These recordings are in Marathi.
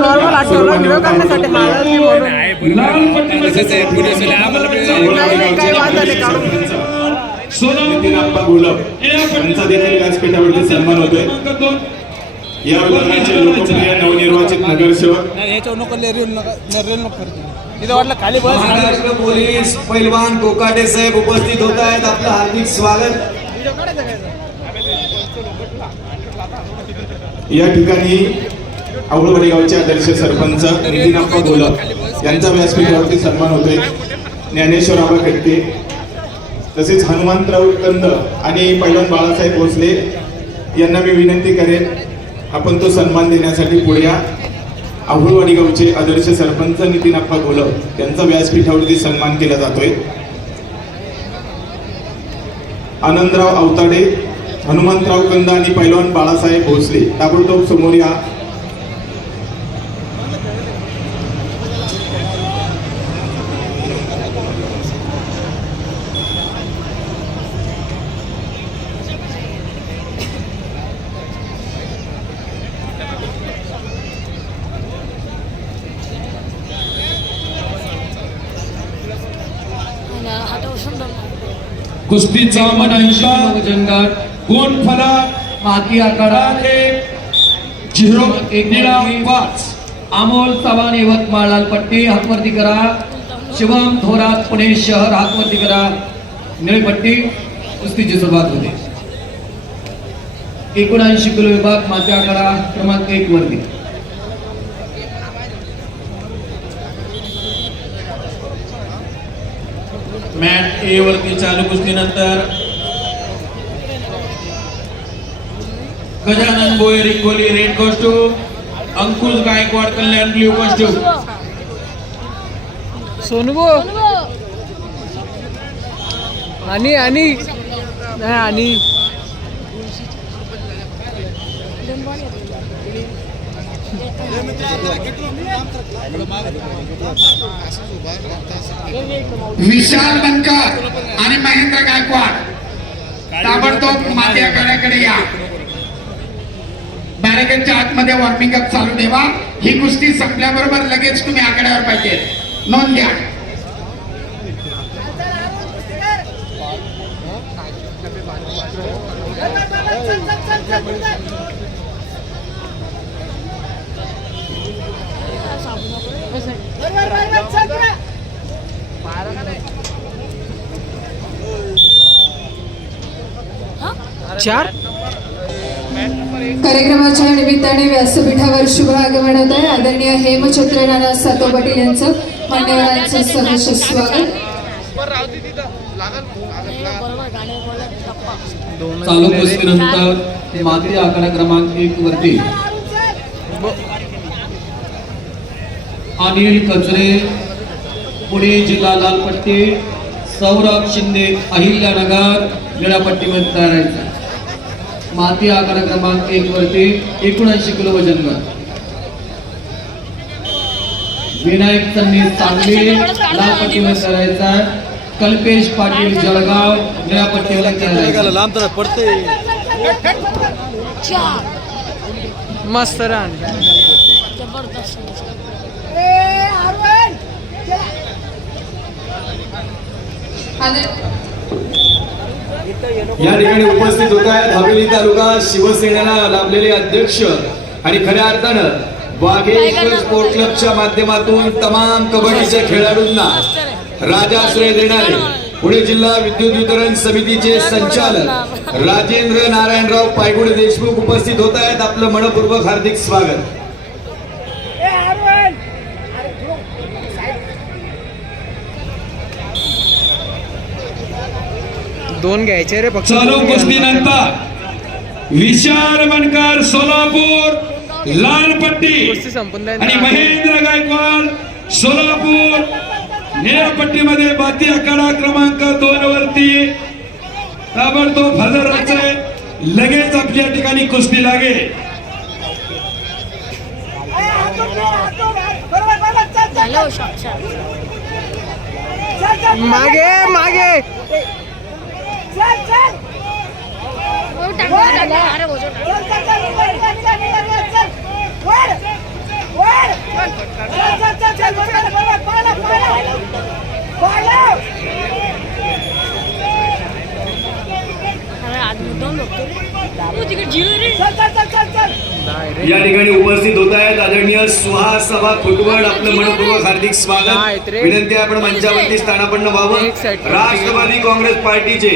नॉर्मल आठवलं व्हिडिओ करण्यासाठी नितीनप्पा गुलाब यांचा देखील व्यासपीठावरती सन्मान होतोय. या विभागाचे लोकप्रिय नवनिर्वाचित नगरसेवक महाराष्ट्र पोलीस पैलवान कोकाटे साहेब उपस्थित होत आहेत. आपलं हार्दिक स्वागत. या ठिकाणी अवळवाडी गावचे आदर्श सरपंच नितीनप्पा गुलाब यांचा व्यासपीठावरती सन्मान होतोय. ज्ञानेश्वर आबा खडके तसेच हनुमंतराव कंद आणि पैलवान बाळासाहेब भोसले यांना मी विनंती करेन आपण तो सन्मान देण्यासाठी पुढे या. अवळवाडी गावचे आदर्श सरपंच नितीनप्पा गुलाब यांचा व्यासपीठावरती सन्मान केला जातोय. आनंदराव अवताडे, हनुमंतराव कंद आणि पैलवान बाळासाहेब भोसले ताबडतोब समोर या. कुस्तीचा मनांशा वजनगार कोण फलक माती आकारा 0-1 अमोल चव्हाण यवतमाळ लालपट्टी हातवरती करा. शिवम थोरात पुणे शहर हातवरती करा. निळपट्टी कुस्तीची सुरुवात होते. 79 किलो विभाग माती आकारा क्रमांक 1 वरती. मॅट ए वरती चालू कुस्तीनंतर गजानन बोयर हिंगोली रेड कॉस्ट्यूम, अंकुश गायकवाड कल्याण ब्ल्यू कॉस्ट्यूम. सोनू आणि विशाल बनकर आणि महेंद्र गायकवाड ताबडतोब माती आखाड्याकडे या. बॅरिकेडच्या आतमध्ये वॉर्मिंग अप चालू ठेवा. ही कुस्ती संपल्याबरोबर लगेच तुम्ही आखाड्यावर पाहिजे. नोंद घ्या. कार्यक्रमाच्या निमित्ताने व्यासपीठावर शुभ आगमन होत आहे. आदरणीय हेमचंद्र नाना सातव पाटील यांचं मान्यवरांचं सहर्ष स्वागत. चालू कुस्तीनंतर माती आखाडा क्रमांक 1 वरती अनिल कचरे पुणे जिल्हा लालपट्टी, सौरभ शिंदे अहिल्यानगर निळापट्टीमध्ये तयार आहे. माती आखाडा क्रमांक 1 वरती 79 किलो वजनगार विनायक सन्नी सांगली लालपट्टीमध्ये करायचा. कल्पेश पाटील जळगाव निळापट्टीमध्ये करायचा. मस्त रान या ठिकाणी उपस्थित होत आहेत हवेली तालुका शिवसेनेला लाभलेले अध्यक्ष आणि खऱ्या अर्थानं वाघेश्वर स्पोर्ट क्लबच्या माध्यमातून तमाम कबड्डीच्या खेळाडूंना राजाश्रय देणारे पुणे जिल्हा विद्युत वितरण समितीचे संचालक राजेंद्र नारायणराव पायगुडे देशमुख उपस्थित होत आहेत. आपलं मनपूर्वक हार्दिक स्वागत. दोन घ्यायचे रे पक्ष. चालू कुस्तीनंतर विशाल बनकर सोलापूर लालपट्टी आणि महेंद्र गायकवाड सोलापूर निळापट्टीमध्ये माती आखाडा क्रमांक 2 वरती ताबडतोब हजर राहायचे. लगेच आपल्या ठिकाणी कुस्ती लागेल. मागे मागे या ठिकाणी उपस्थित होत आहेत आदरणीय सुहास सभा खुटवड आपलं मनपूर्वक हार्दिक स्वागत. विनंती आहे आपण मंचावरती स्थानापन्न व्हावं. राष्ट्रवादी काँग्रेस पार्टीचे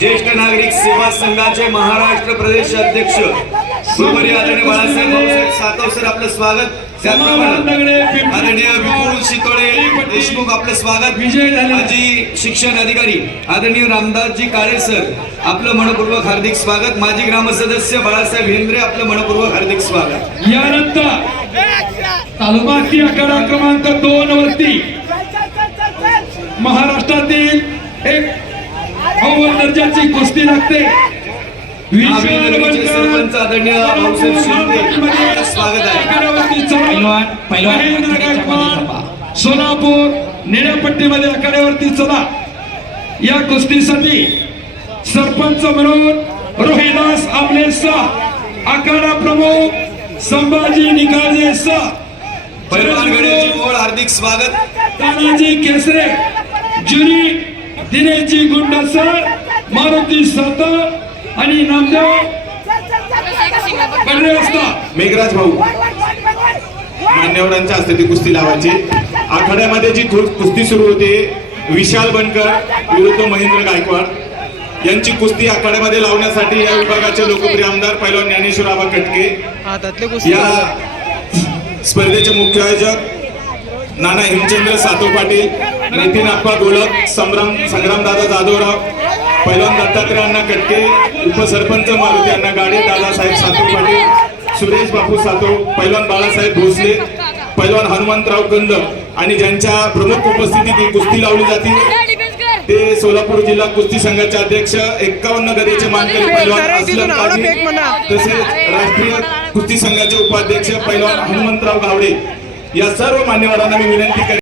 ज्येष्ठ नागरिक सेवा संघाचे महाराष्ट्र प्रदेश अध्यक्ष सुमारी आदरणीय बाळासाहेब भाऊसाहेब सातव सर आपलं स्वागत. त्याचप्रमाणे आदरणीय विपुल शितोळे देशमुख आपलं स्वागत. माजी शिक्षण अधिकारी आदरणीय रामदासजी काळे सर आपलं मनपूर्वक हार्दिक स्वागत. माजी ग्रामसदस्य बाळासाहेब हेंद्रे आपलं मनपूर्वक हार्दिक स्वागत. यानंतर तालुकाती आखाडा क्रमांक 2 वरती महाराष्ट्रातील एक अव्वल दर्जाची कुस्ती लागते. सरपंच आदरणीय भाऊसाहेब शिंदे स्वागत आहे. महेंद्र गायकवाड सोलापूर निळ्यापट्टीमध्ये आखाड्यावरती चला. या कुस्तीसाठी सरपंच म्हणून रोहिदास आमले सर, आखाडा प्रमुख संभाजी निकाळजे सर, पैलवान गणेशजी मोहोळ हार्दिक स्वागत. तानाजी केसरे, जुनी दिनेशजी गुंड सर, मारुती सातव आणि नामदेव बडरे असतात. मेघराज भाऊ मान्यवरांच्या हस्ते ती कुस्ती लावायची. आखाड्यामध्ये जी कुस्ती सुरू होते विशाल बनकर विरुद्ध महेंद्र गायकवाड यांची कुस्ती आखाड्यामध्ये लावण्यासाठी या विभागाचे लोकप्रिय आमदार पैलवान ज्ञानेश्वर आबा कटके, हातातले कुस्ती या स्पर्धेचे मुख्य आयोजक नाना हेमचंद्र सातव पाटील, नितीन आप्पा गोलक, संग्रामदादा जाधवराव, पैलवान दत्तात्रय अण्णा कटके, उपसरपंच मारुती अण्णा गाडे, दादासाहेब सातव पाटील, सुरेश बापू सातव, पैलवान बाळासाहेब भोसले, पैलवान हनुमंतराव कंद आणि ज्यांच्या प्रमुख उपस्थितीत ही कुस्ती लावली जाते ते सोलापूर जिल्हा कुस्ती संघाचे अध्यक्ष 51 गदेचे मानकरी पैलवान असलम काझी, तसेच राष्ट्रीय कुस्ती संघाचे उपाध्यक्ष पैलवान हनुमंतराव गावडे. या सर्व मान्यवरांना मी विनंती करेन